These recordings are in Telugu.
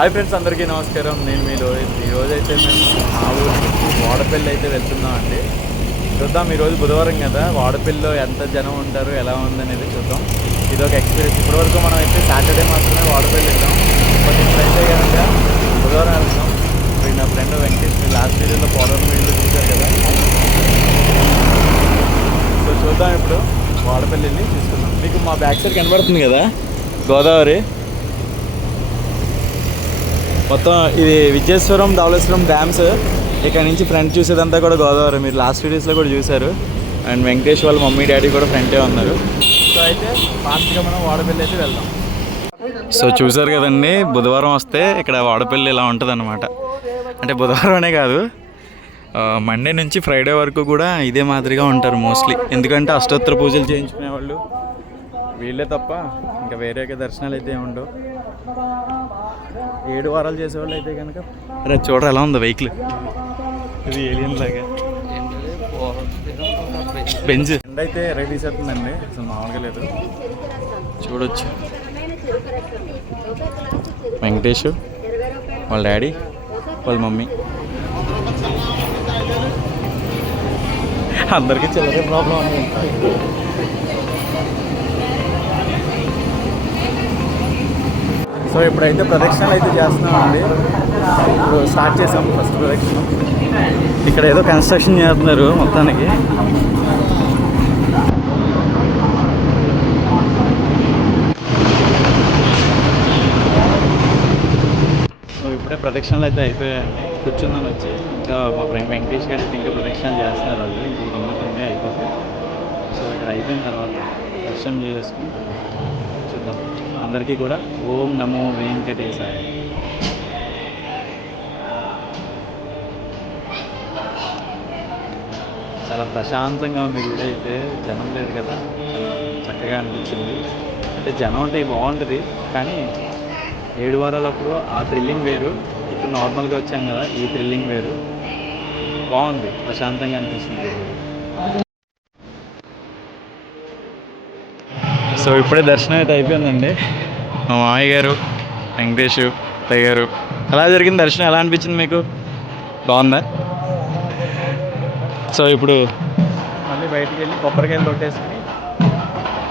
హాయ్ ఫ్రెండ్స్ అందరికీ నమస్కారం. నేను మీ లోహిత్ ఈరోజు అయితే మేము మా ఊరు వాడపల్లి అయితే వెళ్తున్నాం అండి. చూద్దాం ఈరోజు బుధవారం కదా. వాడపల్లిలో ఎంత జనం ఉంటారు ఎలా ఉందనేది చూద్దాం. ఇది ఒక ఎక్స్పీరియన్స్ ఇప్పటివరకు మనం అయితే సాటర్డే మాత్రమే వాడపల్లి వెళ్ళాం. బట్ అయితే కనుక బుధవారం వెళ్తాం ఇప్పుడు నా ఫ్రెండ్ వెంకటేష్ మీరు లాస్ట్ వీడియోలో పోలవరం వీడియోలో చూశారు కదా. సో చూద్దాం ఇప్పుడు వాడపల్లి వెళ్ళి చూసుకుందాం మీకు మా బ్యాక్ సైడ్ కనబడుతుంది కదా. గోదావరి. మొత్తం ఇది విజయేశ్వరం ధవళేశ్వరం డ్యామ్స్ ఇక్కడ నుంచి ఫ్రంట్ చూసేదంతా కూడా గోదావరి. మీరు లాస్ట్ వీడియోస్లో కూడా చూశారు. అండ్ వెంకటేష్ వాళ్ళ మమ్మీ డాడీ కూడా ఫ్రంటే ఉన్నారు. సో అయితే ఫాస్ట్గా మనం వాడపల్లి అయితే వెళ్దాం. సో చూసారు కదండి బుధవారం వస్తే ఇక్కడ వాడపల్లి ఇలా ఉంటుంది అనమాట అంటే బుధవారం అనే కాదు మండే నుంచి ఫ్రైడే వరకు కూడా ఇదే మాదిరిగా ఉంటారు మోస్ట్లీ ఎందుకంటే అష్టోత్తర పూజలు చేయించుకునే వాళ్ళు వీళ్ళే తప్ప ఇంకా వేరే దర్శనాలు అయితే ఏమి ఉండవు. ఏడు వారాలు చేసేవాళ్ళు అయితే కనుక అరే చూడరా ఎలా ఉంది వెహికల్ ఇది ఏలియన్ లాగా. బెంజ్. ఎండ అయితే రెడీ చేస్తుందండి అసలు మామూలుగా లేదు. చూడొచ్చు. వెంకటేష్ వాళ్ళ డాడీ వాళ్ళ మమ్మీ. అందరికీ చిల్లరే ప్రాబ్లం సో ఇప్పుడైతే ప్రదక్షిణలు అయితే చేస్తున్నామండి. ఇప్పుడు స్టార్ట్ చేసాము ఫస్ట్ ప్రదక్షిణ. ఇక్కడ ఏదో కన్స్ట్రక్షన్ చేస్తున్నారు మొత్తానికి. సో ఇప్పుడే ప్రదక్షిణలు అయితే అయిపోయాయండి. కూర్చున్నాను వచ్చి. ఇంకా మా ఫ్రెండ్ వెంకటేష్ గారు ఇంకా ప్రదక్షిణలు చేస్తున్నారు వాళ్ళు. ఇంకొక రెండు తొమ్మిది అయిపోతుంది. సో ఇక్కడ అయిపోయిన తర్వాత దర్శనం చేసుకుని చూద్దాం. అందరికీ కూడా ఓం నమో వెంకటేశాయ. చాలా ప్రశాంతంగా ఉంది గుడి అయితే. జనం లేదు కదా. చక్కగా అనిపించింది. అంటే జనం అంటే బాగుంటుంది కానీ ఏడు వారాలప్పుడు ఆ థ్రిల్లింగ్ వేరు. ఇప్పుడు నార్మల్గా వచ్చాం కదా ఈ థ్రిల్లింగ్ వేరు. బాగుంది ప్రశాంతంగా అనిపిస్తుంది. సో ఇప్పుడే దర్శనం అయితే అయిపోయిందండి. మా మామయ్య గారు వెంకటేష్ అత్తయ్య గారు. ఎలా జరిగింది దర్శనం? ఎలా అనిపించింది మీకు? బాగుందా? సో ఇప్పుడు మళ్ళీ బయటికి వెళ్ళి కొబ్బరికాయలు కొట్టేసుకుని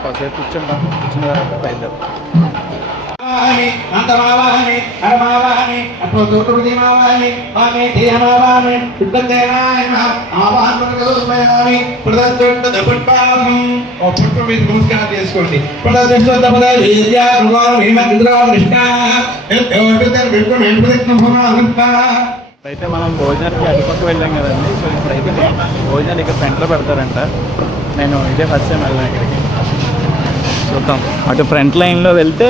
కాసేపు కూర్చుంటాం కూర్చున్న తర్వాత బయలుదేరుతాం మావాహని అంత మావాహని అర మావాహని అప్పుడు అరమావాహని మావాహని మామే దేహమావాహని ఉద్దందేనాయ ఆవాహనమయామి ప్రదర్శన పుష్పాహం ఓ పుట్టు మీద నమస్కారం చేసుకోండి. ప్రదర్శన తపద విద్యా భగవాన్ హేమంద్ర కృష్ణ. అయితే మనం భోజనానికి అటుపక్క వెళ్ళాం కదండి. సో ఇప్పుడైతే భోజనాలు ఇక్కడ ఫ్రంట్లో పెడతారంట. నేను ఇదే ఫస్ట్ టైం వెళ్ళాను ఇక్కడికి. చూద్దాం. అటు ఫ్రంట్ లైన్లో వెళ్తే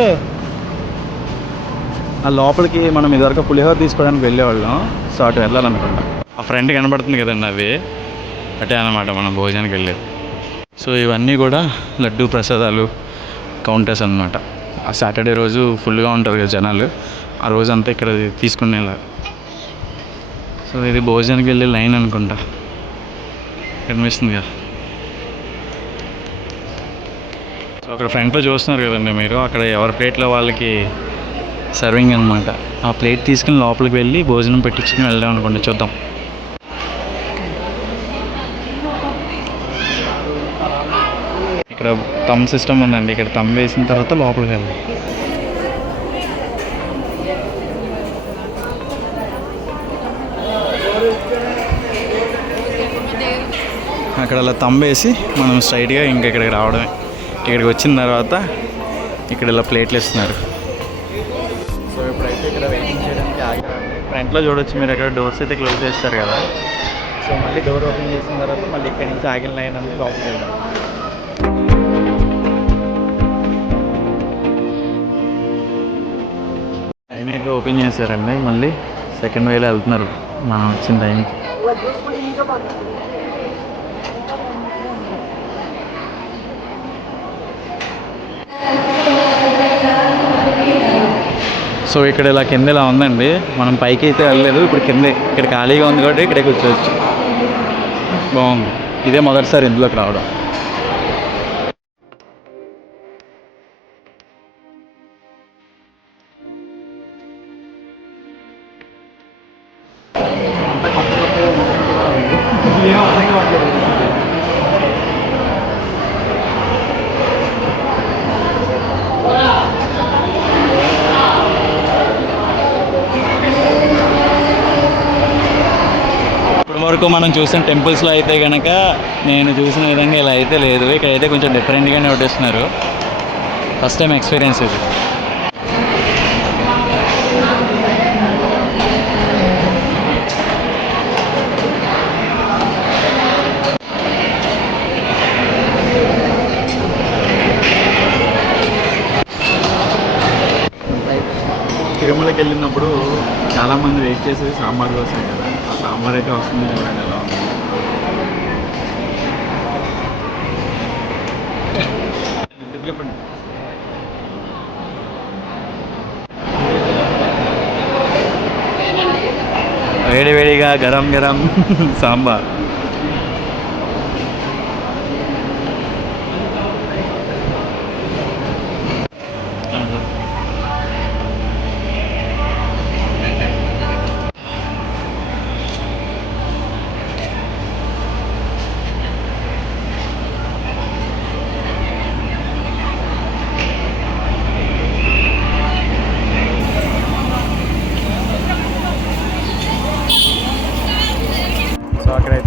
ఆ లోపలికి మనం ఇదివరకు పులిహోర తీసుకోవడానికి వెళ్ళేవాళ్ళం. సో అటు వెళ్ళాలనుకుంటాం ఆ ఫ్రంట్ కనబడుతుంది కదండి అవి. అటే అన్నమాట మనం భోజనానికి వెళ్ళేది. సో ఇవన్నీ కూడా లడ్డు ప్రసాదాలు కౌంటర్స్ అన్నమాట. ఆ సాటర్డే రోజు ఫుల్గా ఉంటారు కదా జనాలు. ఆ రోజు అంతా ఇక్కడ తీసుకునేలా. సో ఇది భోజనానికి వెళ్ళే లైన్ అనుకుంటా. కనిపిస్తుంది కదా. సో అక్కడ ఫ్రంట్లో చూస్తున్నారు కదండి మీరు. అక్కడ ఎవరి ప్లేట్లో వాళ్ళకి సర్వింగ్ అనమాట ఆ ప్లేట్ తీసుకుని లోపలికి వెళ్ళి భోజనం పెట్టించుకుని వెళ్దాం అనుకోండి చూద్దాం. ఇక్కడ తమ్ సిస్టమ్ ఉందండి ఇక్కడ తమ్ వేసిన తర్వాత లోపలికి వెళ్ళాలి అక్కడ అలా తంబేసి మనం స్ట్రైట్గా ఇంకా ఇక్కడికి రావడమే. ఇక్కడికి వచ్చిన తర్వాత ఇక్కడ ఇలా ప్లేట్లు ఇస్తున్నారు ఫ్రంట్లో చూడొచ్చు మీరు అక్కడ డోర్స్ అయితే క్లోజ్ చేస్తారు కదా. సో మళ్ళీ డోర్ ఓపెన్ చేసిన తర్వాత మళ్ళీ ఇక్కడి నుంచి ఆగిన లైన్ అనేది లోపలికి వెళ్దాం లైన్ అయితే ఓపెన్ చేశారండి మళ్ళీ సెకండ్ వేలో వెళ్తున్నారు మనం వచ్చిన టైంకి సో ఇక్కడ ఇలా కింద ఇలా ఉందండి. మనం పైకి అయితే వెళ్ళలేదు. ఇప్పుడు కిందే ఇక్కడ ఖాళీగా ఉంది కాబట్టి ఇక్కడే కూర్చోవచ్చు. బాగుంది. ఇదే మొదటిసారి ఇందులోకి రావడం. ఇప్పటివరకు మనం చూసిన టెంపుల్స్లో అయితే కనుక నేను చూసిన విధంగా ఇలా అయితే లేదు. ఇక్కడైతే కొంచెం డిఫరెంట్గానే వడ్డిస్తున్నారు. ఫస్ట్ టైం ఎక్స్పీరియన్స్ ఇది. తిరుమలకి వెళ్ళినప్పుడు చాలామంది వెయిట్ చేసేది సాంబార్ కోసం కదా. ఆ సాంబార్ అయితే వస్తుంది చూడండి ఎలా ఉంది చెప్పండి వేడి వేడిగా గరం గరం సాంబార్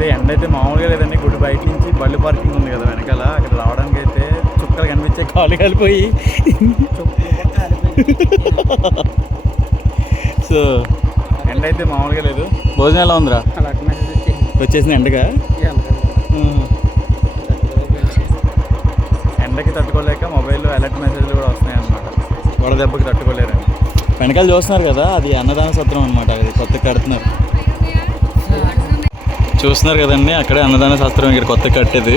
అక్కడైతే ఎండ అయితే మామూలుగా లేదండి. గుడి బయట నుంచి బళ్ళు పార్కింగ్ ఉంది కదా వెనకాల. అక్కడ రావడానికి అయితే చుక్కలు కనిపించే కాలు కాలిపోయి. సో ఎండ అయితే మామూలుగా లేదు. భోజనం ఎలా ఉందిరా? వచ్చేసిన ఎండగా. ఎండకి తట్టుకోలేక మొబైల్లో అలర్ట్ మెసేజ్లు కూడా వస్తున్నాయి అనమాట వడ దెబ్బకి తట్టుకోలేరని వెనకాల చూస్తున్నారు కదా అది అన్నదాన సత్రం అనమాట అది కొత్త కడుతున్నారు. చూస్తున్నారు కదండి అక్కడే అన్నదాన శాస్త్రం ఇక్కడ కొత్త కట్టేది.